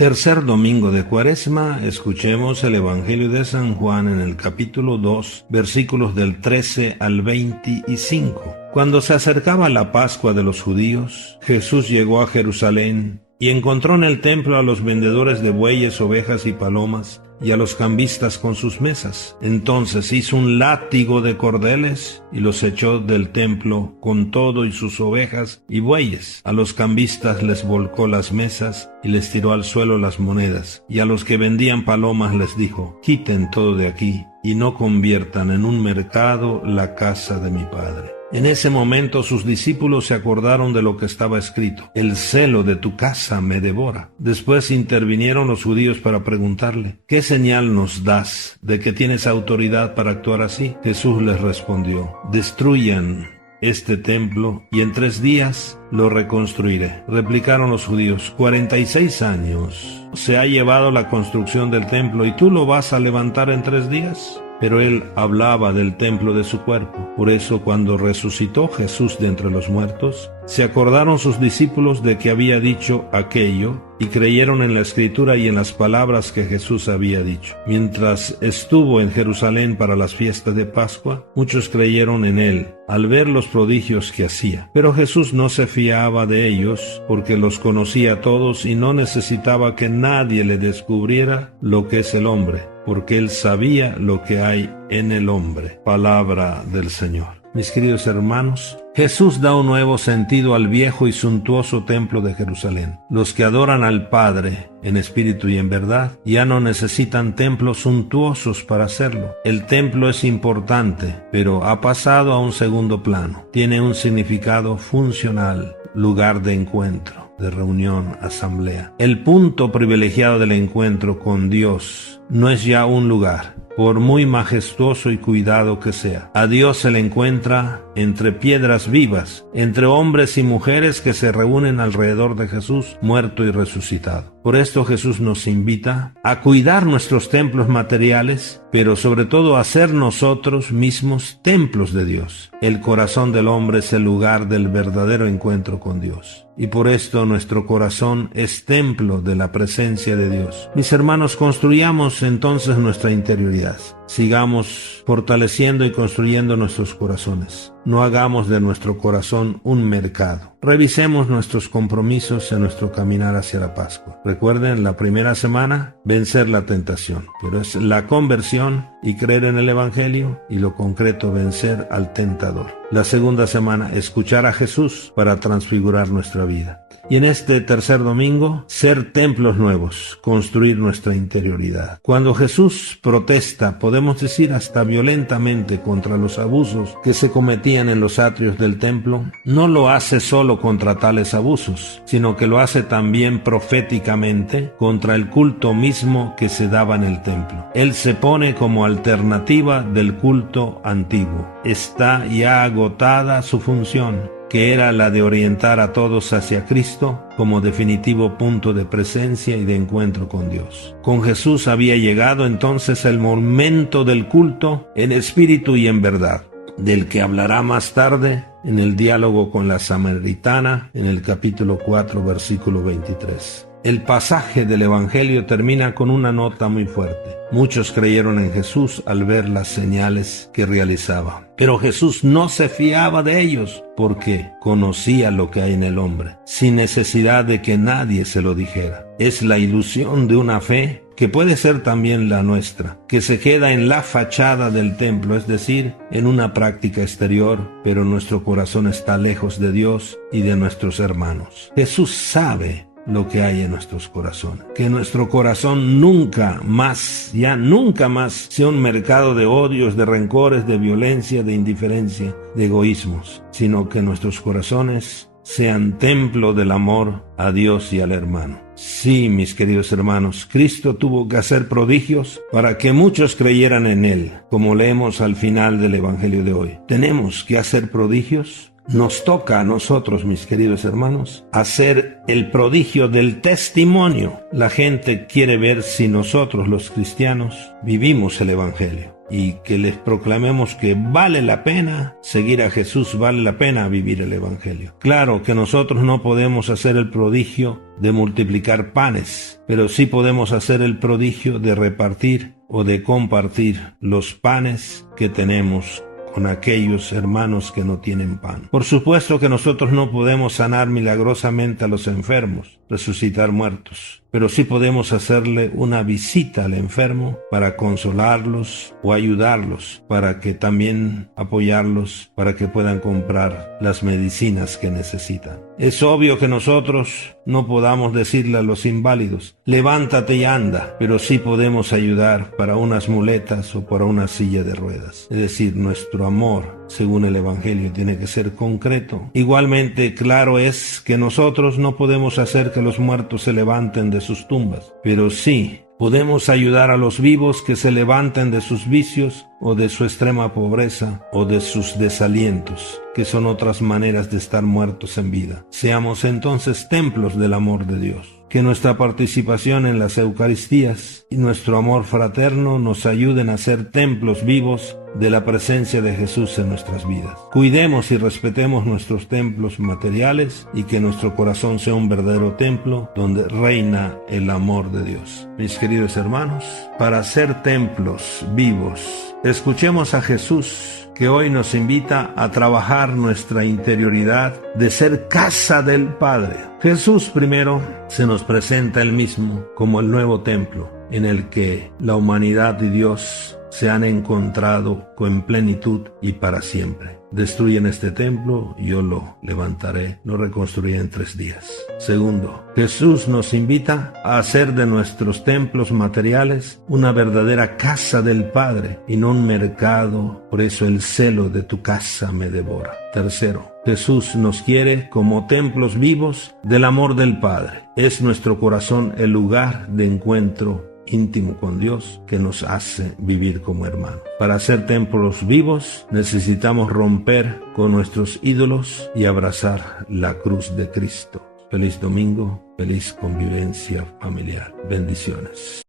Tercer domingo de Cuaresma, escuchemos el Evangelio de San Juan en el capítulo 2, versículos del 13 al 25. Cuando se acercaba la Pascua de los judíos, Jesús llegó a Jerusalén y encontró en el templo a los vendedores de bueyes, ovejas y palomas, y a los cambistas con sus mesas. Entonces hizo un látigo de cordeles y los echó del templo con todo y sus ovejas y bueyes. A los cambistas les volcó las mesas y les tiró al suelo las monedas. Y a los que vendían palomas les dijo: quiten todo de aquí y no conviertan en un mercado la casa de mi Padre. En ese momento sus discípulos se acordaron de lo que estaba escrito: el celo de tu casa me devora. Después intervinieron los judíos para preguntarle: ¿qué señal nos das de que tienes autoridad para actuar así? Jesús les respondió: destruyan este templo y en 3 días lo reconstruiré. Replicaron los judíos: 46 años se ha llevado la construcción del templo y tú lo vas a levantar en 3 días. Pero él hablaba del templo de su cuerpo. Por eso, cuando resucitó Jesús de entre los muertos, se acordaron sus discípulos de que había dicho aquello y creyeron en la Escritura y en las palabras que Jesús había dicho. Mientras estuvo en Jerusalén para las fiestas de Pascua, muchos creyeron en él al ver los prodigios que hacía. Pero Jesús no se fiaba de ellos porque los conocía a todos y no necesitaba que nadie le descubriera lo que es el hombre, porque él sabía lo que hay en el hombre. Palabra del Señor. Mis queridos hermanos, Jesús da un nuevo sentido al viejo y suntuoso templo de Jerusalén. Los que adoran al Padre en espíritu y en verdad ya no necesitan templos suntuosos para hacerlo. El templo es importante, pero ha pasado a un segundo plano. Tiene un significado funcional, lugar de encuentro, de reunión, asamblea. El punto privilegiado del encuentro con Dios no es ya un lugar, por muy majestuoso y cuidado que sea. A Dios se le encuentra entre piedras vivas, entre hombres y mujeres que se reúnen alrededor de Jesús, muerto y resucitado. Por esto Jesús nos invita a cuidar nuestros templos materiales, pero sobre todo a ser nosotros mismos templos de Dios. El corazón del hombre es el lugar del verdadero encuentro con Dios. Y por esto nuestro corazón es templo de la presencia de Dios. Mis hermanos, construyamos entonces nuestra interioridad. Sigamos fortaleciendo y construyendo nuestros corazones. No hagamos de nuestro corazón un mercado. Revisemos nuestros compromisos en nuestro caminar hacia la Pascua. Recuerden, la primera semana, vencer la tentación, pero es la conversión y creer en el Evangelio, y lo concreto, vencer al tentador. La segunda semana, escuchar a Jesús para transfigurar nuestra vida. Y en este tercer domingo, ser templos nuevos, construir nuestra interioridad. Cuando Jesús protesta, podemos decir hasta violentamente, contra los abusos que se cometían en los atrios del templo, no lo hace solo contra tales abusos, sino que lo hace también proféticamente contra el culto mismo que se daba en el templo. Él se pone como alternativa del culto antiguo. Está ya agotada su función, que era la de orientar a todos hacia Cristo como definitivo punto de presencia y de encuentro con Dios. Con Jesús había llegado entonces el momento del culto en espíritu y en verdad, del que hablará más tarde en el diálogo con la samaritana en el capítulo 4, versículo 23. El pasaje del Evangelio termina con una nota muy fuerte. Muchos creyeron en Jesús al ver las señales que realizaba. Pero Jesús no se fiaba de ellos porque conocía lo que hay en el hombre, sin necesidad de que nadie se lo dijera. Es la ilusión de una fe que puede ser también la nuestra, que se queda en la fachada del templo, es decir, en una práctica exterior, pero nuestro corazón está lejos de Dios y de nuestros hermanos. Jesús sabe lo que hay en nuestros corazones. Que nuestro corazón nunca más, ya nunca más, sea un mercado de odios, de rencores, de violencia, de indiferencia, de egoísmos, sino que nuestros corazones sean templo del amor a Dios y al hermano. Sí, mis queridos hermanos, Cristo tuvo que hacer prodigios para que muchos creyeran en Él, como leemos al final del Evangelio de hoy. ¿Tenemos que hacer prodigios? Nos toca a nosotros, mis queridos hermanos, hacer el prodigio del testimonio. La gente quiere ver si nosotros, los cristianos, vivimos el Evangelio. y que les proclamemos que vale la pena seguir a Jesús, vale la pena vivir el Evangelio. Claro que nosotros no podemos hacer el prodigio de multiplicar panes, pero sí podemos hacer el prodigio de repartir o de compartir los panes que tenemos con aquellos hermanos que no tienen pan. Por supuesto que nosotros no podemos sanar milagrosamente a los enfermos, resucitar muertos, pero sí podemos hacerle una visita al enfermo para consolarlos o ayudarlos, para que también apoyarlos, para que puedan comprar las medicinas que necesitan. Es obvio que nosotros no podamos decirle a los inválidos, levántate y anda, pero sí podemos ayudar para unas muletas o para una silla de ruedas. Es decir, nuestro amor, según el Evangelio, tiene que ser concreto. Igualmente, claro es que nosotros no podemos hacer que los muertos se levanten de sus tumbas, pero sí podemos ayudar a los vivos que se levanten de sus vicios o de su extrema pobreza o de sus desalientos, que son otras maneras de estar muertos en vida. Seamos entonces templos del amor de Dios. Que nuestra participación en las Eucaristías y nuestro amor fraterno nos ayuden a ser templos vivos de la presencia de Jesús en nuestras vidas. Cuidemos y respetemos nuestros templos materiales y que nuestro corazón sea un verdadero templo donde reina el amor de Dios. Mis queridos hermanos, para ser templos vivos, escuchemos a Jesús, que hoy nos invita a trabajar nuestra interioridad de ser casa del Padre. Jesús primero se nos presenta él mismo como el nuevo templo en el que la humanidad y Dios se han encontrado con plenitud y para siempre. Destruyen este templo, yo lo levantaré, lo reconstruiré en 3 días. Segundo, Jesús nos invita a hacer de nuestros templos materiales una verdadera casa del Padre y no un mercado, por eso el celo de tu casa me devora. Tercero, Jesús nos quiere como templos vivos del amor del Padre. Es nuestro corazón el lugar de encuentro íntimo con Dios que nos hace vivir como hermanos. Para ser templos vivos necesitamos romper con nuestros ídolos y abrazar la cruz de Cristo. Feliz domingo, feliz convivencia familiar. Bendiciones.